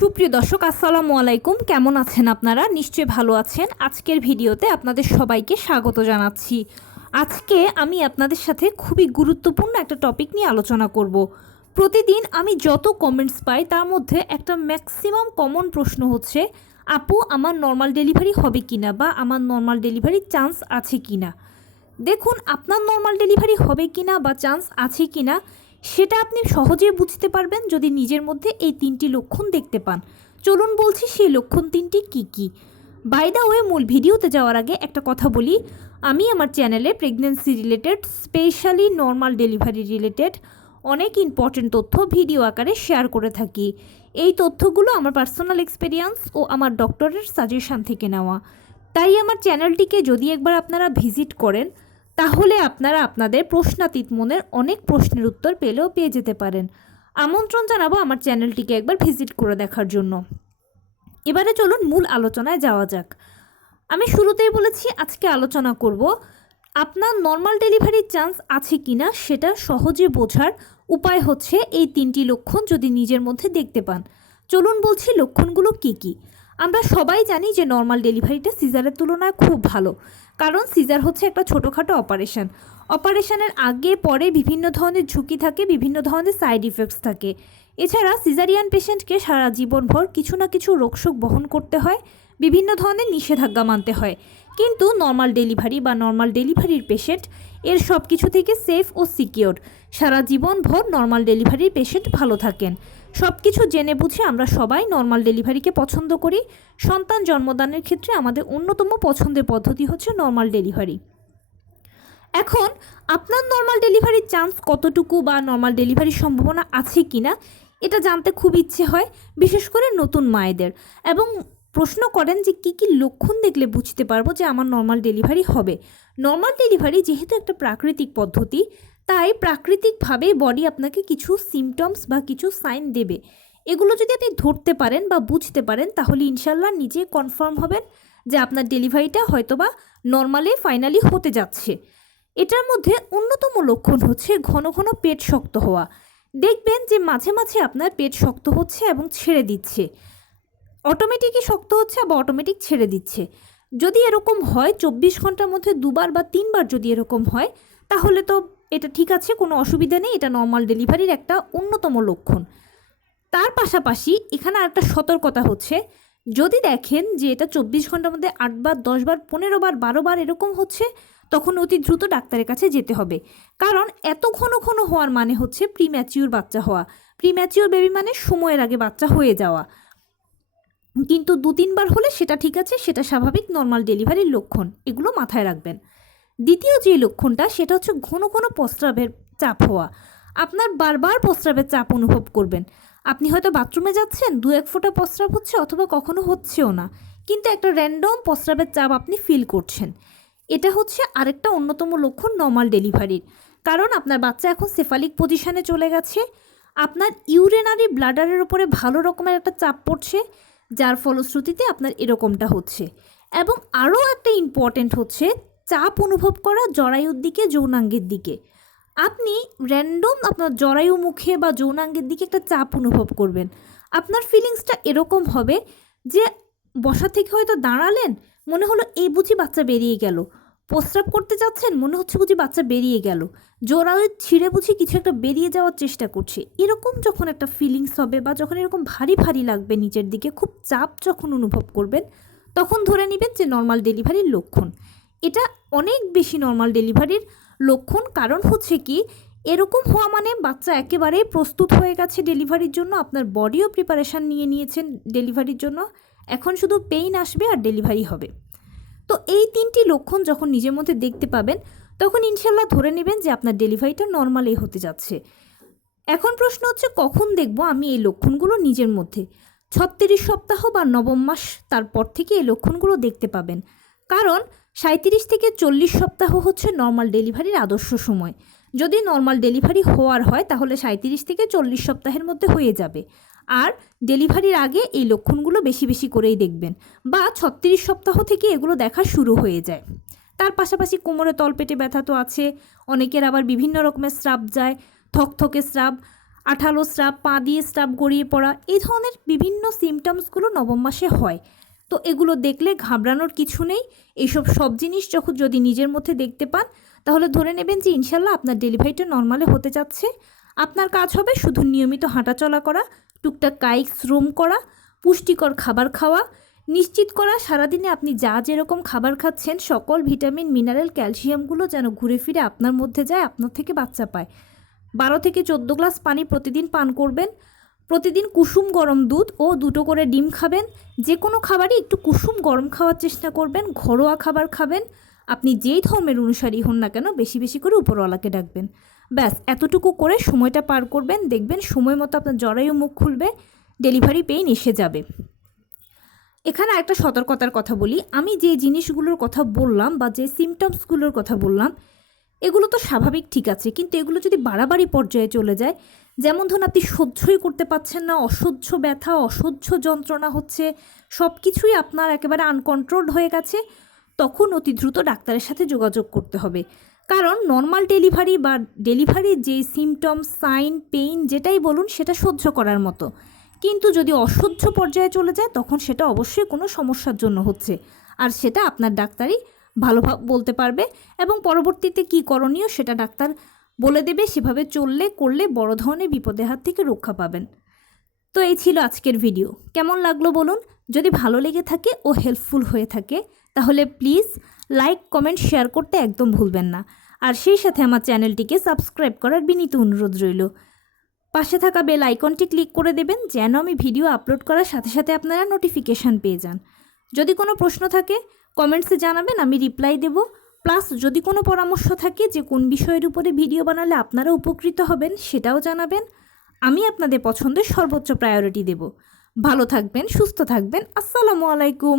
সুপ্রিয় দর্শক আসসালামু আলাইকুম, কেমন আছেন আপনারা? নিশ্চয়ই ভালো আছেন। আজকের ভিডিওতে আপনাদের সবাইকে স্বাগত জানাচ্ছি। আজকে আমি আপনাদের সাথে খুবই গুরুত্বপূর্ণ একটা টপিক নিয়ে আলোচনা করব। প্রতিদিন আমি যত কমেন্টস পাই তার মধ্যে একটা ম্যাক্সিমাম কমন প্রশ্ন হচ্ছে, আপু আমার নর্মাল ডেলিভারি হবে কিনা বা আমার নর্মাল ডেলিভারির চান্স আছে কিনা। দেখুন, আপনার নর্মাল ডেলিভারি হবে কিনা বা চান্স আছে কিনা সেটা আপনি সহজেই বুঝতে পারবেন যদি নিজের মধ্যে এই তিনটি লক্ষণ দেখতে পান। চলুন বলছি সেই লক্ষণ তিনটি কি কি। বাই দ্য ওয়ে, মূল ভিডিওতে যাওয়ার আগে একটা কথা বলি, আমি আমার চ্যানেলে pregnancy related, specially normal delivery related অনেক ইম্পর্টেন্ট তথ্য ভিডিও আকারে শেয়ার করে থাকি। এই তথ্যগুলো আমার পার্সোনাল এক্সপেরিয়েন্স ও আমার ডক্টরের সাজেশন থেকে নেওয়া। তাই আমার চ্যানেলটিকে যদি একবার আপনারা ভিজিট করেন তাহলে আপনারা আপনাদের প্রশ্নাতীত মনের অনেক প্রশ্নের উত্তর পেয়ে যেতে পারেন। আমন্ত্রণ জানাবো আমার চ্যানেলটিকে একবার ভিজিট করে দেখার জন্য। এবারে চলুন মূল আলোচনায় যাওয়া যাক। আমি শুরুতেই বলেছি আজকে আলোচনা করব আপনার নর্মাল ডেলিভারির চান্স আছে কিনা সেটা সহজে বোঝার উপায় হচ্ছে এই তিনটি লক্ষণ যদি নিজের মধ্যে দেখতে পান। চলুন বলছি লক্ষণগুলো কি কি। আমরা সবাই জানি যে নর্মাল ডেলিভারিটা সিজারের তুলনায় খুব ভালো, কারণ সিজার হচ্ছে একটা ছোটোখাটো অপারেশন। অপারেশনের আগে পরে বিভিন্ন ধরনের ঝুঁকি থাকে, বিভিন্ন ধরনের সাইড ইফেক্টস থাকে। এছাড়া সিজারিয়ান পেশেন্টকে সারা জীবনভর কিছু না কিছু রোগশোক বহন করতে হয়, বিভিন্ন ধরনের নিষেধাজ্ঞা মানতে হয়। কিন্তু নর্মাল ডেলিভারি বা নর্মাল ডেলিভারির পেশেন্ট এর সব কিছু থেকে সেফ ও সিকিওর। সারা জীবনভর নর্মাল ডেলিভারির পেশেন্ট ভালো থাকেন। সব কিছু জেনে বুঝে আমরা সবাই নর্মাল ডেলিভারিকে পছন্দ করি। সন্তান জন্মদানের ক্ষেত্রে আমাদের অন্যতম পছন্দের পদ্ধতি হচ্ছে নর্মাল ডেলিভারি। এখন আপনার নর্মাল ডেলিভারির চান্স কতটুকু বা নর্মাল ডেলিভারির সম্ভাবনা আছে কিনা এটা জানতে খুব ইচ্ছে হয়, বিশেষ করে নতুন মায়েদের, এবং প্রশ্ন করেন যে কি কি লক্ষণ দেখলে বুঝতে পারবো যে আমার নর্মাল ডেলিভারি হবে। নর্মাল ডেলিভারি যেহেতু একটা প্রাকৃতিক পদ্ধতি, তাই প্রাকৃতিকভাবে বডি আপনাকে কিছু সিমটমস বা কিছু সাইন দেবে। এগুলো যদি আপনি ধরতে পারেন বা বুঝতে পারেন তাহলে ইনশাল্লাহ নিজে কনফার্ম হবেন যে আপনার ডেলিভারিটা হয়তোবা নর্মালে ফাইনালি হতে যাচ্ছে। এটার মধ্যে অন্যতম লক্ষণ হচ্ছে ঘন ঘন পেট শক্ত হওয়া। দেখবেন যে মাঝে মাঝে আপনার পেট শক্ত হচ্ছে এবং ছেড়ে দিচ্ছে, অটোমেটিকই শক্ত হচ্ছে বা অটোমেটিক ছেড়ে দিচ্ছে। যদি এরকম হয় 24 ঘন্টার মধ্যে 2বার বা 3বার যদি এরকম হয় তাহলে তো এটা ঠিক আছে, কোনো অসুবিধা নেই, এটা নর্মাল ডেলিভারির একটা অন্যতম লক্ষণ। তার পাশাপাশি এখানে আরেকটা সতর্কতা হচ্ছে, যদি দেখেন যে এটা 24 ঘন্টার মধ্যে 8বার, 10বার, 15বার, 12বার এরকম হচ্ছে, তখন অতি দ্রুত ডাক্তারের কাছে যেতে হবে। কারণ এত ঘন ঘন হওয়ার মানে হচ্ছে প্রিম্যাচিউর বাচ্চা হওয়া। প্রিম্যাচিউর বেবি মানে সময়ের আগে বাচ্চা হয়ে যাওয়া। কিন্তু 2-3বার হলে সেটা ঠিক আছে, সেটা স্বাভাবিক নর্মাল ডেলিভারির লক্ষণ। এগুলো মাথায় রাখবেন। দ্বিতীয় যে লক্ষণটা সেটা হচ্ছে ঘন ঘন প্রস্রাবের চাপ হওয়া। আপনার বারবার প্রস্রাবের চাপ অনুভব করবেন। আপনি হয়তো বাথরুমে যাচ্ছেন, 2-1 ফোঁটা প্রস্রাব হচ্ছে অথবা কখনো হচ্ছেও না, কিন্তু একটা র্যান্ডম প্রস্রাবের চাপ আপনি ফিল করছেন। এটা হচ্ছে আরেকটা অন্যতম লক্ষণ নর্মাল ডেলিভারির। কারণ আপনার বাচ্চা এখন সেফালিক পজিশনে চলে গেছে, আপনার ইউরিনারি ব্লাডারের উপরে ভালো রকমের একটা চাপ পড়ছে, যার ফলশ্রুতিতে আপনার এরকমটা হচ্ছে। এবং আরও একটা ইম্পর্টেন্ট হচ্ছে চাপ অনুভব করা জরায়ুর দিকে, যৌনাঙ্গের দিকে। আপনি র্যান্ডম আপনার জরায়ু মুখে বা যৌনাঙ্গের দিকে একটা চাপ অনুভব করবেন। আপনার ফিলিংসটা এরকম হবে যে বসা থেকে হয়তো দাঁড়ালেন, মনে হলো এই বুঝি বাচ্চা বেরিয়ে গেল। প্রস্রাব করতে যাচ্ছেন, মনে হচ্ছে বুঝি বাচ্চা বেরিয়ে গেল। জরায়ু ছিঁড়ে বুঝি কিছু একটা বেরিয়ে যাওয়ার চেষ্টা করছে। এরকম যখন একটা ফিলিংস হবে বা যখন এরকম ভারী ভারী লাগবে নিচের দিকে, খুব চাপ যখন অনুভব করবেন, তখন ধরে নেবেন যে নর্মাল ডেলিভারির লক্ষণ। এটা অনেক বেশি নর্মাল ডেলিভারির লক্ষণ। কারণ হচ্ছে কি, এরকম হওয়া মানে বাচ্চা একেবারেই প্রস্তুত হয়ে গেছে ডেলিভারির জন্য, আপনার বডিও প্রিপারেশান নিয়ে নিয়েছেন ডেলিভারির জন্য। এখন শুধু পেইন আসবে আর ডেলিভারি হবে। তো এই তিনটি লক্ষণ যখন নিজের মধ্যে দেখতে পাবেন তখন ইনশাল্লাহ ধরে নেবেন যে আপনার ডেলিভারিটা নর্মালেই হতে যাচ্ছে। এখন প্রশ্ন হচ্ছে কখন দেখব আমি এই লক্ষণগুলো নিজের মধ্যে। 36 সপ্তাহ বা 9ম মাস তারপর থেকে এই লক্ষণগুলো দেখতে পাবেন। কারণ 37 থেকে 40 সপ্তাহ হচ্ছে নর্মাল ডেলিভারির আদর্শ সময়। যদি নর্মাল ডেলিভারি হওয়ার হয় তাহলে 37 থেকে 40 সপ্তাহের মধ্যে হয়ে যাবে। আর ডেলিভারির আগে এই লক্ষণগুলো বেশি বেশি করেই দেখবেন, বা 36 সপ্তাহ থেকে এগুলো দেখা শুরু হয়ে যায়। তার পাশাপাশি কোমরে তলপেটে ব্যথা তো আছে, অনেকের আবার বিভিন্ন রকমের স্রাব যায়, থকথকে স্রাব। আঠালো স্রাব, পা দিয়ে স্রাব গড়িয়ে পড়া, এই ধরনের বিভিন্ন সিমটমসগুলো নবম মাসে হয়। তো এগুলো দেখলে ঘাবড়ানোর কিছু নেই। এইসব সব জিনিস যদি নিজের মধ্যে দেখতে পান, তাহলে ধরে নেবেন যে ইনশাল্লাহ আপনার ডেলিভারিটা নর্মালে হতে যাচ্ছে। আপনার কাজ হবে শুধু নিয়মিত হাঁটাচলা করা, টুকটাক কায়িক শ্রম করা, পুষ্টিকর খাবার খাওয়া, নিশ্চিত করা সারাদিনে আপনি যা যেরকম খাবার খাচ্ছেন সকল ভিটামিন, মিনারেল, ক্যালসিয়ামগুলো যেন ঘুরে ফিরে আপনার মধ্যে যায়, আপনার থেকে বাচ্চা পায়। 12 থেকে 14 গ্লাস পানি প্রতিদিন পান করবেন। প্রতিদিন কুসুম গরম দুধ ও 2টো করে ডিম খাবেন। যে কোনো খাবারই একটু কুসুম গরম খাওয়ার চেষ্টা করবেন। ঘরোয়া খাবার খাবেন। আপনি যেই ধর্মের অনুসারী হন না কেন বেশি বেশি করে উপরওয়ালাকে ডাকবেন। ব্যাস এতটুকু করে সময়টা পার করবেন, দেখবেন সময় মতো আপনার জরায়ু মুখ খুলবে, ডেলিভারি পেইন এসে যাবে। এখানে একটা সতর্কতার কথা বলি, আমি যে জিনিসগুলোর কথা বললাম বা যে সিমটমসগুলোর কথা বললাম এগুলো তো স্বাভাবিক, ঠিক আছে, কিন্তু এগুলো যদি বাড়াবাড়ি পর্যায়ে চলে যায়, যেমন ধরুন আপনি সহ্যই করতে পারছেন না, অসহ্য ব্যথা, অসহ্য যন্ত্রণা হচ্ছে, সব কিছুই আপনার একেবারে আনকন্ট্রোলড হয়ে গেছে, তখন অতি দ্রুত ডাক্তারের সাথে যোগাযোগ করতে হবে। কারণ নর্মাল ডেলিভারি বা ডেলিভারির যে সিমটমস, সাইন, পেইন যেটাই বলুন সেটা সহ্য করার মতো, কিন্তু যদি অসহ্য পর্যায়ে চলে যায় তখন সেটা অবশ্যই কোনো সমস্যার জন্য হচ্ছে, আর সেটা আপনার ডাক্তারই ভালোভাবে বলতে পারবে এবং পরবর্তীতে কী করণীয় সেটা ডাক্তার বলে দেবে। সেভাবে করলে বড় ধরনের বিপদের হাত থেকে রক্ষা পাবেন। তো এই ছিল আজকের ভিডিও। কেমন লাগলো বলুন? যদি ভালো লেগে থাকে ও হেল্পফুল হয়ে থাকে তাহলে প্লিজ লাইক, কমেন্ট, শেয়ার করতে একদম ভুলবেন না। আর সেই সাথে আমার চ্যানেলটিকে সাবস্ক্রাইব করার বিনীত অনুরোধ রইল। পাশে থাকা বেল আইকনটি ক্লিক করে দেবেন যেন আমি ভিডিও আপলোড করার সাথে সাথে আপনারা নোটিফিকেশান পেয়ে যান। যদি কোনো প্রশ্ন থাকে কমেন্টসে জানাবেন, আমি রিপ্লাই দেব। প্লাস যদি কোনো পরামর্শ থাকে যে কোন বিষয়ের উপরে ভিডিও বানালে আপনারা উপকৃত হবেন সেটাও জানাবেন। আমি আপনাদের পছন্দের সর্বোচ্চ প্রায়োরিটি দেব। ভালো থাকবেন, সুস্থ থাকবেন। আসসালামু আলাইকুম।